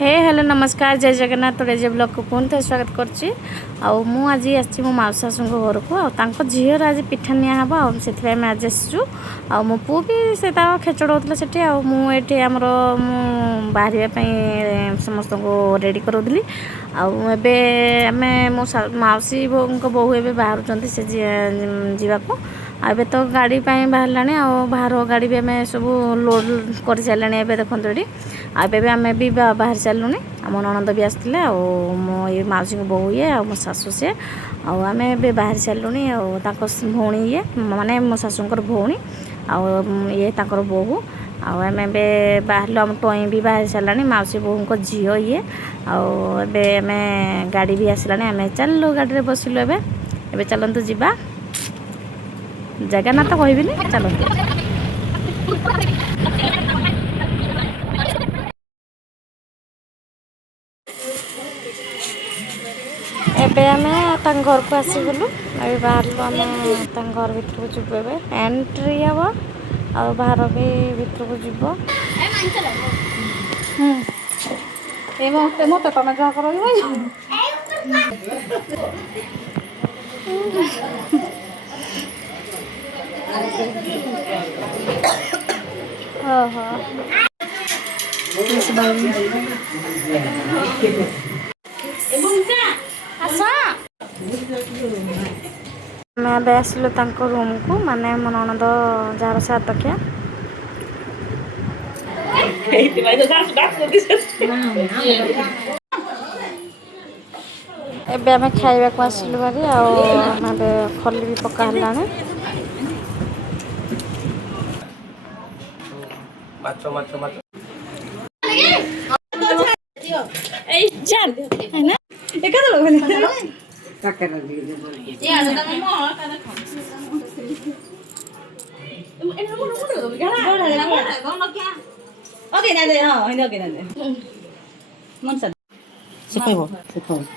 Hello नमस्कार जय जगन्नाथ तोड़े ब्लॉग को पुणी थे स्वागत करुच्ची मु आज आसी मो मौसा घर को झीर आज पिठा निहब से आज आसचु मो पु भी से खेचड़ होता से मुझे आमर बाहर समस्त को रेडी करूली आम मो मौसी बोहू ए बाहर से जावाक एबे तो गाड़ी बाहर बाहर गाड़ी भी आम सब लोड कर सारे देखते ये एबे आम भी बाहर चलुनी आम ननद भी आसते मो ये मौसी बोहू ये मो शाशु सी आम ए बाहर चलुनी भौणी ये माने मो शाशुर भौणी ये बोहू आम ए बाहर आम टई भी बाहर सारा मौसी बोहू को झी ये आम गाड़ी भी आसला आम चलु गाड़ी बसिलु एबे चलतु जीवा जगह ना तो कहबी चलतु एबे आम घर को आसीगलु अभी बाहर आम घर भर को जीव एंट्री हम आ बाहर भी भर को जीव मत तुम जहाँ कर मैं आसलु रूम को माने मो ननद जार सात तकिया एबे आम खाइबा को आसलु भारी आबे खली भी पका हलाने माचो माचो माचो ए जान है ना एका तो लोग Kakak lagi. Ya, ada kamu mau kada kamu. Ini kamu dulu kan? Oke, nanti. Oh, ini oke nanti. Monsan. Sekolah, sekolah.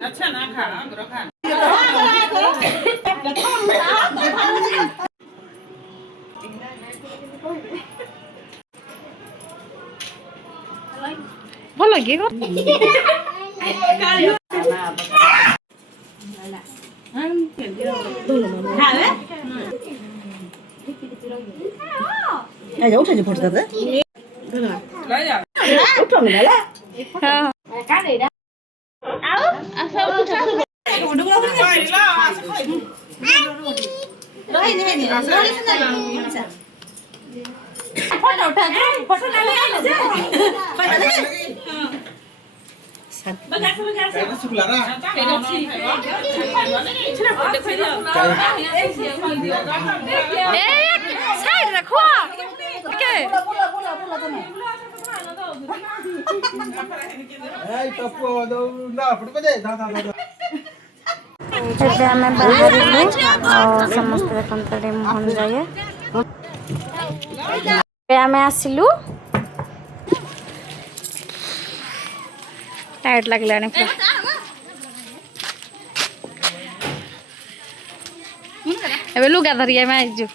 अच्छा ना खा ग्रो खा ଭଲ ଲାଗେ Ayo udah jemput tante. ले जा Udah nggak lah? cái này đó áo sao sao कोई ला đây này này photo उठा दे फोटो ले ले फोटो दे बगा कैसे सुखला ना ए साइड रखो के ए टप्पो दो ना फुट बजे दा दा दा ଏବେ ଆମେ ବାହାରିଲୁ ଆଉ ସମସ୍ତେ ଦେଖନ୍ତୁ ମୋହନ ଯାଏ ଏବେ ଆମେ ଆସିଲୁ टाइट ଲାଗିଲାଣି ପୁରା ଏବେ ଲୁଗା ଧରି ଆମେ ଆଇଛୁ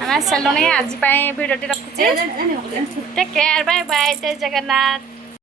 ଆମେ ଆସିଲୁଣି ଆଜି ପାଇଁ ଭିଡ଼ିଓଟି ରଖୁଛେ टेक केयर बाय बाय जय जगन्नाथ।